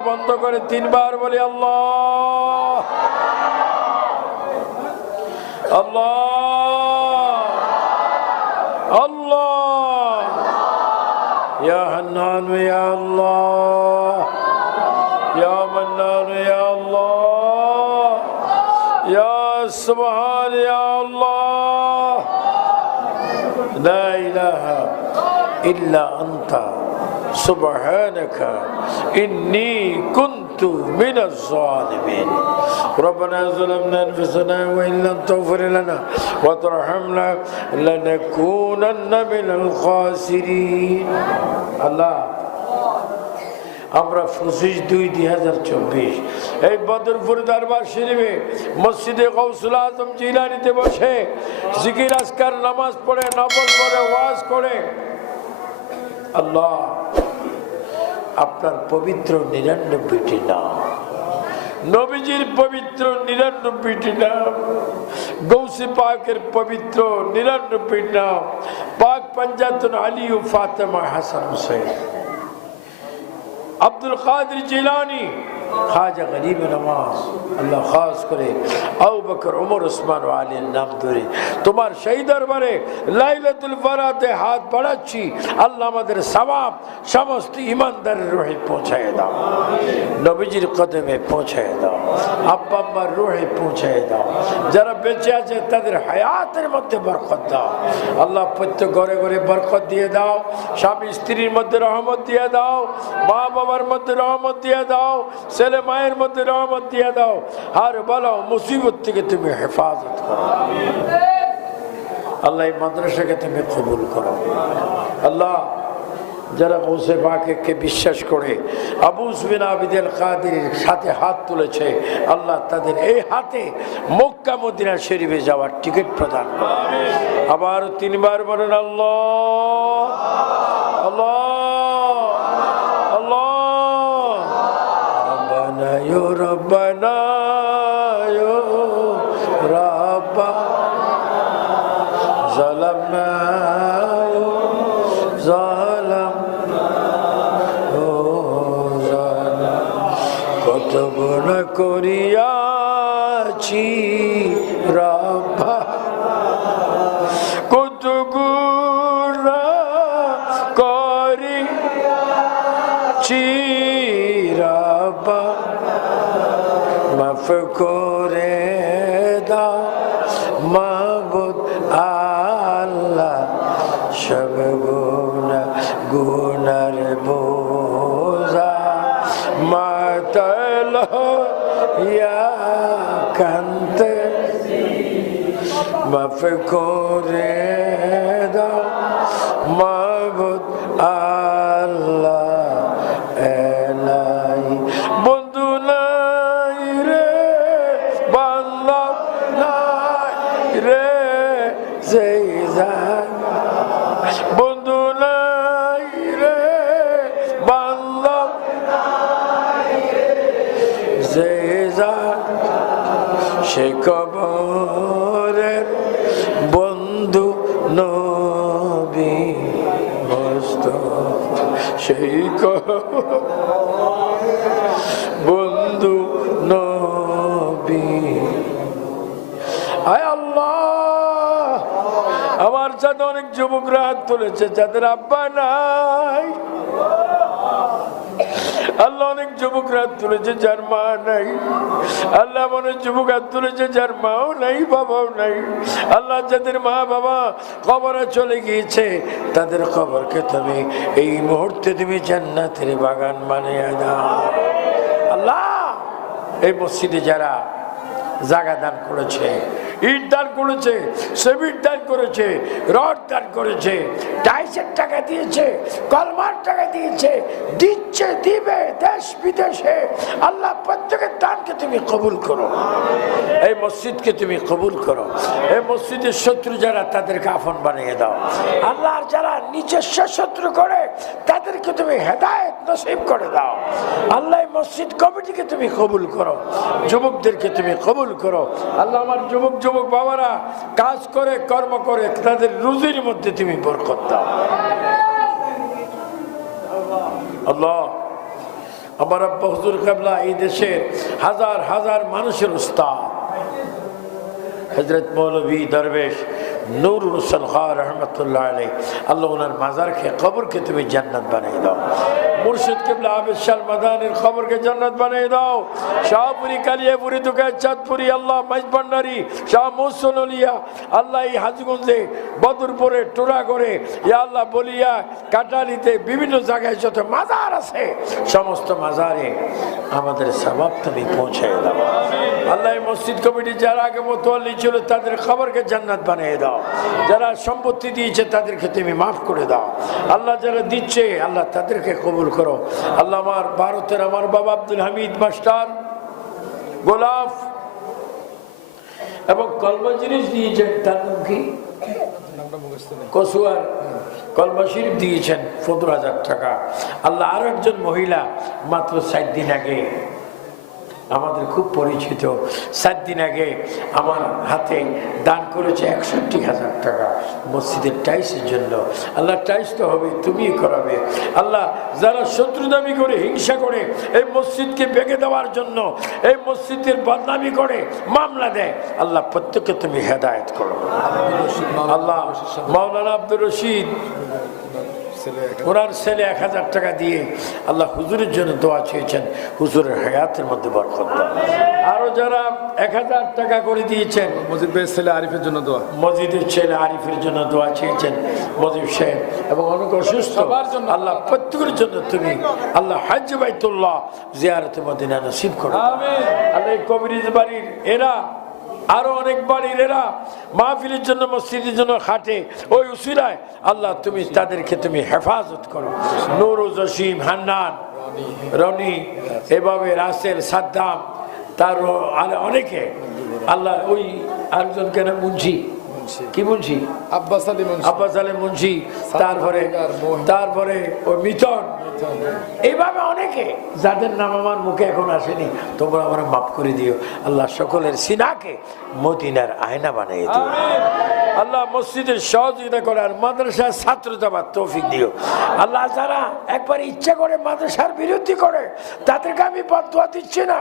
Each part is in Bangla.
বন্ধ করে তিনবার বলি আল্লাহ আল্লাহ আল্লাহ ইয়া হান্নান ইয়া আল্লাহ ইয়া মান্নান ইয়া আল্লাহ ইয়া সুবহান ইয়া আল্লাহ লা ইলাহা ইল্লা আনতা সুবহানাকা ইন্নী কুনতু মিনাজ জালিমিন রব্বানা যালামনা আনফুসানা ওয়া ইন লাম তাগফির লানা ওয়া তারহামনা লানাকুনান্না মিনাল খাসিরিন। আল্লাহ, আমরা 25/2/2024 এই বদরপুর দরবার শরীফে মসজিদে গৌসুল আজম জিলানীতে বসে জিকির আজকার নামাজ পড়ে নফল পড়ে ওয়াজ করে আল্লাহ আপনার পবিত্র 99টি নাম, নবীজির পবিত্র 99টি নাম, গৌসে পাকের পবিত্র 99 নাম, পাক পঞ্জাতুন আলী ও ফাতেমা হাসান হুসাইন, আব্দুল কাদের জিলানী, খাজা গরিব নওয়াজ, আল্লাহ খাস করে আবু বকর ওমর ওসমান ও আলীর নাম ধরে তোমার সেই দরবারে লাইলাতুল বরাতে হাত বাড়াচ্ছি। আল্লাহ আমাদের সওয়াব সমস্ত ইমানদারের রুহে পৌঁছায় দাও, নবীজির কদমে পৌঁছায় দাও, আব্বা আম্মার রুহে পৌঁছায় দাও, যারা বেঁচে আছে তাদের হায়াতের মধ্যে বরকত দাও। আল্লাহ প্রত্যেক ঘরে ঘরে বরকত দিয়ে দাও, স্বামী স্ত্রীর মধ্যে রহমত দিয়ে দাও, মা বাবার মধ্যে রহমত দিয়ে দাও, ছেলে মায়ের মধ্যে রহমত দিয়ে দাও, আর বলো মুসিবত থেকে তুমি হেফাজত করো। আল্লাহ এই মাদ্রাসাকে তুমি কবুল করো। আল্লাহ, যারা গৌসে পাককে বিশ্বাস করে আবু সুফিয়ান আবিদুল কাদেরের সাথে হাত তুলেছে, আল্লাহ তাদের এই হাতে মক্কা মদিনা শরীফে যাওয়ার টিকিট প্রদান করো। আবার 3বার বলেন আল্লাহ আল্লাহ আল্লাহ। ইয়া রাব্বানা ইয়া রাব্বা যালামনা কত গুনাহ করিয়াছি রাব্বা, কত গুনাহ করিয়াছি রাব্বা, মাফ করে দাও মাবুদ আল্লাহ, সব গুনার বোঝা মাথায় লইয়া কাঁদতে, মাফ করে দাও মাবুদ আল্লাহ। এলাই বন্ধু নাই রে বান্দা নাই রে সেই যায়, বন্ধু নাই রে বান্দা যে যায়, সে কবরের বন্ধু নবী মুস্তাফা, সেই বন্ধু নবী। আয় আল্লাহ, আমার সাথে অনেক যুবকরা হাত তুলেছে যাদের আব্বা নাই, আল্লাহ অনেক যুবকরা তুলেছে যার মা নাই, আল্লাহ অনেক যুবক তুলেছে যার মাও নাই বাবাও নাই, আল্লাহ যাদের মা বাবা কবরে চলে গিয়েছে তাদের কবরকে তুমি এই মুহূর্তে তুমি জান্নাতের বাগান বানিয়ে দাও। আল্লাহ, এই মসজিদে যারা জায়গা দান করেছে, ইট দান করেছে, সিমেন্ট দান করেছে, রড দান করেছে, টাইসের টাকা দিয়েছে, কলমার টাকা দিয়েছে, দিচ্ছে দিবে দেশ বিদেশে, আল্লাহ প্রত্যেকের দানকে তুমি কবুল করো, এই মসজিদকে তুমি কবুল করো। এই মসজিদের শত্রু যারা তাদেরকে আপন বানিয়ে দাও। আল্লাহ, যারা নিজস্ব শত্রু করে তাদেরকে তুমি হেদায়েত নসিব করে দাও। আল্লাহ, মসজিদ কমিটিকে তুমি কবুল করো, যুবকদেরকে তুমি কবুল করো। আল্লাহ, আমার যুবক যুবক বাবারা কাজ করে কর্ম করে তাদের রুজির মধ্যে তুমি বরকত দাও। আল্লাহ, আমার আব্বা হুজুর কেবলা এই দেশের হাজার হাজার মানুষের উস্তাদ হযরত মৌলভী দরবেশ নূরুল হোসেন খান রহমতুল্লাহ আলাইহি, আল্লাহ ওনার মাজারকে কবরকে তুমি জান্নাত বানিয়ে দাও। মুর্শিদ কিবলা আবেদ শাহ মাদানির কবরকে জান্নাত বানিয়ে দাও। শাহপুরি কালিয়াপুরি দুকায় চাঁদপুরি আল্লাহ মাইজভান্ডারি শাহ মহসিন আউলিয়া আল্লাহ এই হাজগঞ্জে বদরপুরে টোরা করে ইয়া আল্লাহ বলিয়া কাটালিতে বিভিন্ন জায়গায় যত মাজার আছে সমস্ত মাজারে আমাদের সওয়াব তুমি পৌঁছে দাও। আল্লাহ এই মসজিদ কমিটি যারা আগে মোতওয়াল্লি ছিল তাদের খবরকে জান্নাত বানিয়ে দাও। যারা সম্পত্তি দিয়েছে তাদেরকে তুমি মাফ করে দাও। আল্লাহ যারা দিচ্ছে আল্লাহ তাদেরকে কবুল করো। আল্লাহ আমার ভারতের আমার বাবা আব্দুল হামিদ মাস্টার গোলাপ এবং কলমা জিনিস দিয়েছেন, তার নাম কি কসুয়ার কলমা শরীফ দিয়েছেন 15,000 টাকা। আল্লাহ আরো একজন মহিলা মাত্র 7 দিন আগে আমাদের খুব পরিচিত 7 দিন আগে আমার হাতে দান করেছে 61,000 টাকা মসজিদের টাইসের জন্য। আল্লাহ টাইস তো হবে, তুমি করাবে। আল্লাহ যারা শত্রুদামি করে হিংসা করে এই মসজিদকে ভেঙে দেওয়ার জন্য এই মসজিদের বদনামি করে মামলা দেয় আল্লাহ প্রত্যেককে তুমি হেদায়েত করো। আল্লাহ মাওলানা আব্দুর রশিদ ওনার ছেলে 1000 টাকা দিয়ে আল্লাহ হুজুরের জন্য দোয়া চেয়েছেন, হুজুরের হায়াতের মধ্যে বরকত দাও। আরো যারা 1000 টাকা করে দিয়েছেন মজিদের ছেলে আরিফের জন্য দোয়া, মজিদের ছেলে আরিফের জন্য দোয়া চেয়েছেন মজিব সাহেব এবং অনেক অসুস্থ আল্লাহ প্রত্যেকের জন্য তুমি আল্লাহ হজ বাইতুল্লাহ জিয়ারতে মদিনা নসিব করো। আল্লাহ কবিরিজ বাড়ির এরা আরো অনেক বাড়ির এরা মাহফিলের জন্য মসজিদের জন্য খাটে, ওই উসিলায় আল্লাহ তুমি তাদেরকে তুমি হেফাজত করো। নুরুল জসিম হান্নান রনি এভাবে রাসেল সাদ্দাম তার অনেকে আল্লাহ ওই আরেকজন কেন মুন্সি কি মুন্সি আব্বাস আলী মুন্সি তারপরে ওই মিথন এইভাবে অনেকে যাদের নাম আমার মুখে এখন আসেনি তোমরা আমার মাফ করে দিও। আল্লাহ সকলের সিনাকে মদিনার আয়না বানিয়ে দিও। আল্লাহ মসজিদের সহযোগিতা করার মাদ্রাসার ছাত্র যাবার তৌফিক দিও। আল্লাহ যারা একবার ইচ্ছা করে মাদ্রাসার বিরোধী করে তাদেরকে আমি বদদুয়া দিচ্ছি না,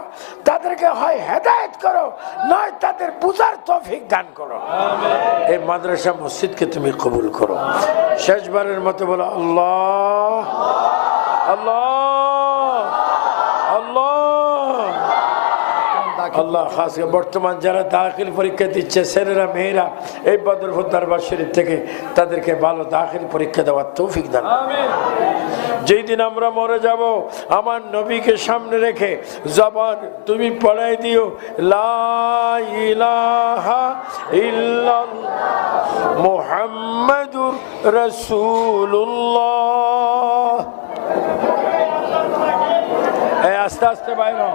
তাদেরকে হয় হেদায়েত করো নয় তাদের বুঝার তৌফিক দান করো। এই মাদ্রাসা মসজিদকে তুমি কবুল করো। শেষবারের মতো বলো আল্লাহ আল্লাহ আল্লাহ আল্লাহ। খাস বর্তমান যারা দাখিল পরীক্ষা দিচ্ছে ছেলেরা মেয়েরা এই বদরপুর দরবার শরীফ থেকে তাদেরকে ভালো দাখিল পরীক্ষা দেওয়ার তৌফিক দান। যেই দিন আমরা মরে যাব আমার নবীকে সামনে রেখে জবান তুমি পড়াই দিও লা ইলাহা ইল্লাল্লাহ মুহাম্মাদুর রাসূলুল্লাহ। আস্তে আস্তে বাইরে